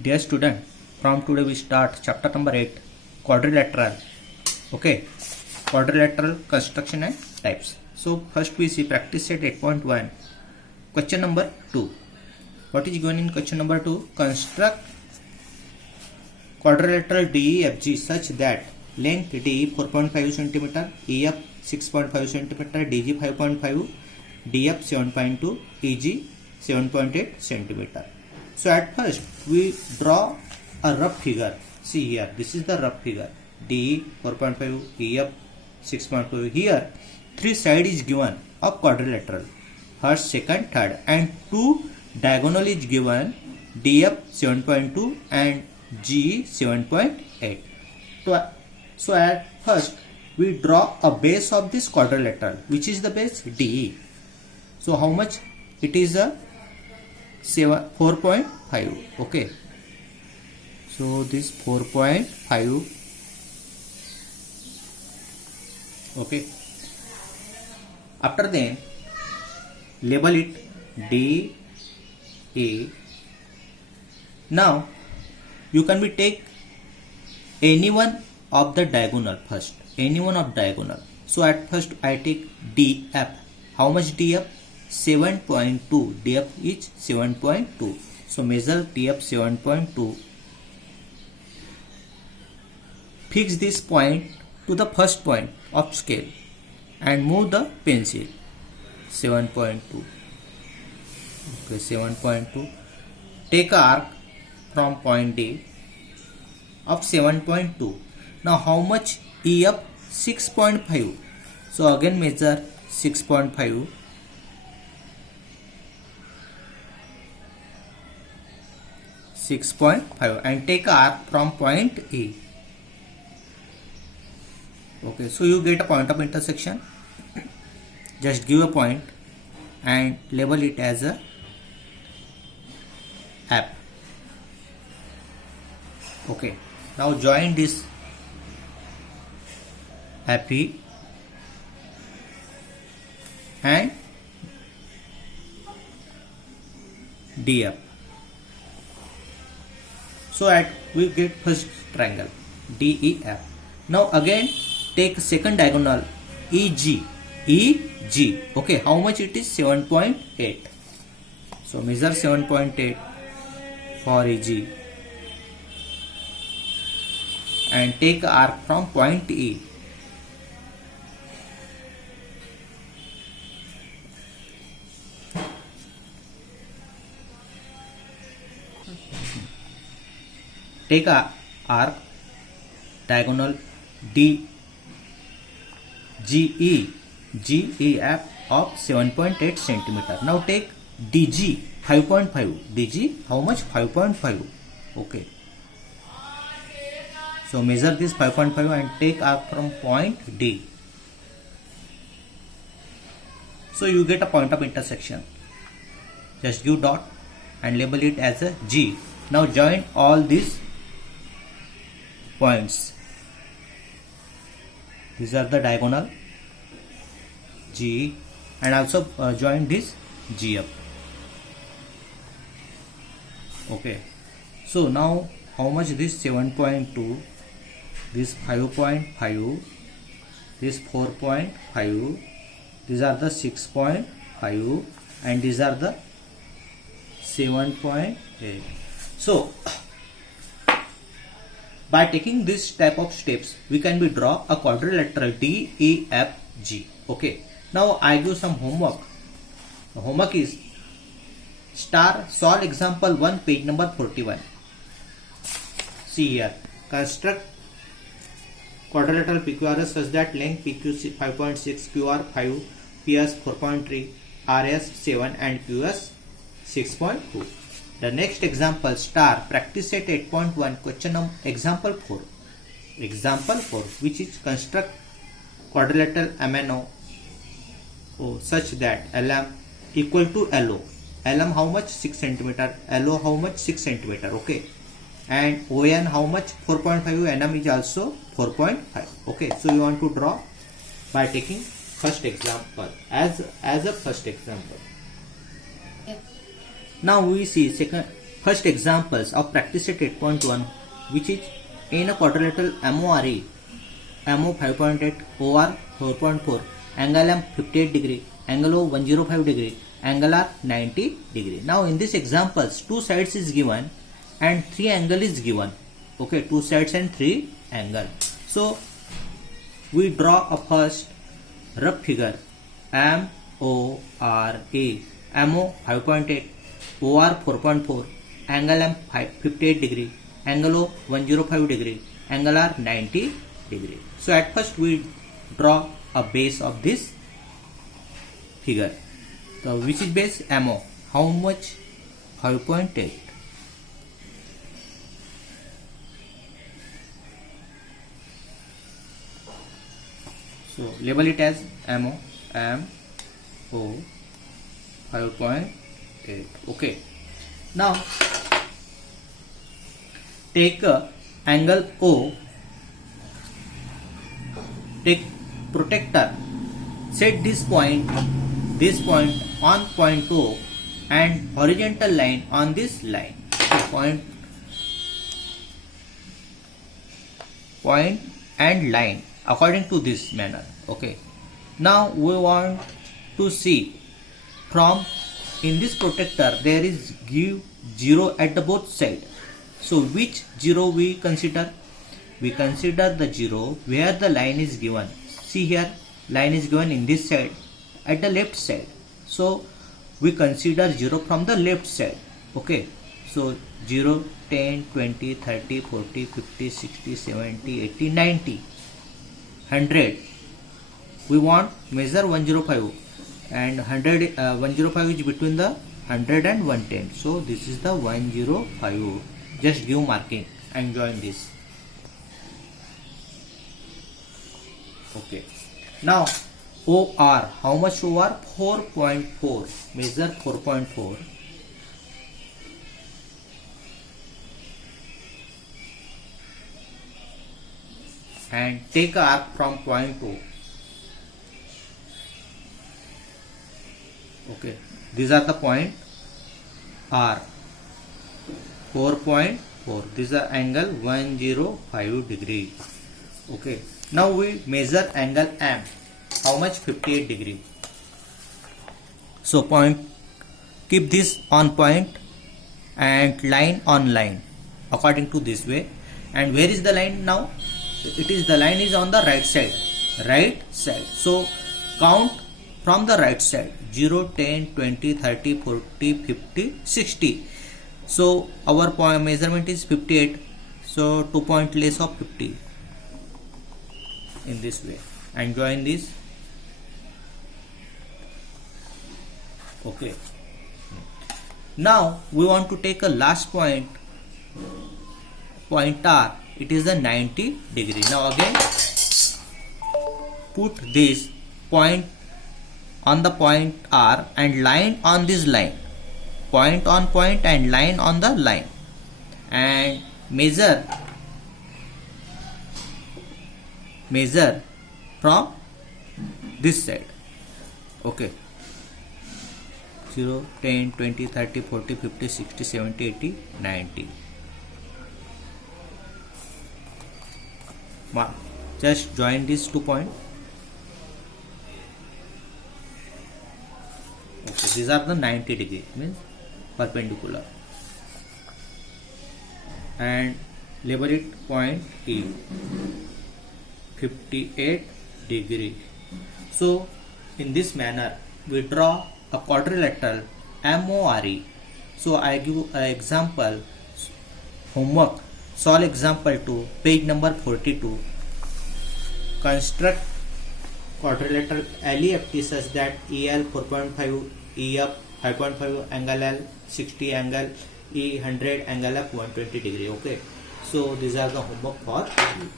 Dear student, from today we start chapter number 8, quadrilateral. Okay, quadrilateral construction and types. So first we see practice set 8.1, question number 2. What is given in question number 2? Construct quadrilateral DEFG such that length DE 4.5 cm, EF 6.5 cm, DG 5.5, DF 7.2, EG 7.8 cm. So at first we draw a rough figure. See here, this is the rough figure. DE 4.5, EF 6.5. Here, three sides is given of quadrilateral. First, second, third, and two diagonal is given. DF 7.2 and GE 7.8. So at first we draw a base of this quadrilateral. Which is the base? DE. So how much? It is a 4.5. Okay, so this 4.5. okay, after then label it D A. Now you can be take any one of the diagonal first, any one of diagonal. So at first I take DF. How much DF? 7.2. DF is 7.2. So measure DF 7.2. Fix this point to the first point of scale and move the pencil. 7.2. Okay, 7.2. Take an arc from point D of 7.2. Now how much? EF 6.5. So again measure 6.5. 6.5 and take an arc from point E. Okay, so you get a point of intersection. Just give a point and label it as a F. Okay, now join this FE and DF. So at we get first triangle DEF. Now again take second diagonal EG. EG. Okay, how much it is? 7.8. So measure 7.8 for EG and take arc from point E. Take a arc diagonal D GE GEF of 7.8 cm. Now take DG 5.5. DG how much? 5.5. Okay. So measure this 5.5 and take arc from point D. So you get a point of intersection. Just give dot and label it as a G. Now join all these points. These are the diagonal G and also join this G up. Okay, so now how much? This 7.2, this 5.5, this 4.5, these are the 6.5 and these are the 7.8. So by taking this type of steps, we can be draw a quadrilateral DEFG. Okay. Now I give some homework. The homework is solve example 1, page number 41. See here. Construct quadrilateral PQRS such that length PQ 5.6, QR 5, PS 4.3, RS 7 and QS 6.2. The next example practice set 8.1, question example 4. Example 4, which is construct quadrilateral MNO such that LM equal to LO. LM how much? 6 cm. LO how much? 6 cm. Okay. And ON how much? 4.5. NM is also 4.5. Okay. So you want to draw by taking first example as a first example. Now we see first examples of practice at 8.1, which is in a quadrilateral MORE, MO 5.8, OR 4.4, angle M 58 degree, angle O 105 degree, angle R 90 degree. Now in this examples, two sides is given and three angle is given. Okay, two sides and three angle. So we draw a first rough figure. MORE, MO 5.8, OR 4.4, angle M 58 degree, angle O 105 degree, angle R 90 degree. So at first we draw a base of this figure. So which is base? MO. How much? 5.8. So label it as MO. MO 5.8. Okay. Now take angle O. Take protractor. Set this point on point O and horizontal line on this line. So point and line according to this manner. Okay. Now we want to see from in this protractor there is give 0 at the both side. So which 0 we consider? We consider the 0 where the line is given. See here, line is given in this side at the left side. So we consider 0 from the left side. Okay. So 0, 10, 20, 30, 40, 50, 60, 70, 80, 90, 100. We want measure 105 and 100. 105 is between the 100 and 110. So this is the 105. Just give marking and join this. Okay. Now OR. How much OR? 4.4. Measure 4.4. And take a arc from point O. Okay. These are the point R. 4.4. This is the angle 105 degree. Okay. Now we measure angle M. How much? 58 degree. So point, keep this on point and line on line according to this way. And where is the line now? It is, the line is on the right side. Right side. So count from the right side. 0, 10, 20, 30, 40, 50, 60. So our point measurement is 58. So 2 point less of 50. In this way. And join this. Okay. Now we want to take a last point. Point R. It is the 90 degree. Now again put this point on the point R and line on this line. Point on point and line on the line. And measure from this side. Okay. 0, 10, 20, 30, 40, 50, 60, 70, 80, 90. Mark. Just join these 2 points. Okay, these are the 90 degree, means perpendicular. And label it point E. 58 degree. So in this manner we draw a quadrilateral MORE. So I give an example, homework, solve example 2, page number 42. Construct quadrilateral LEFT such that EL 4.5, EF 5.5, angle L 60, angle E 100, angle F 120 degree. Okay. So these are the homework for you.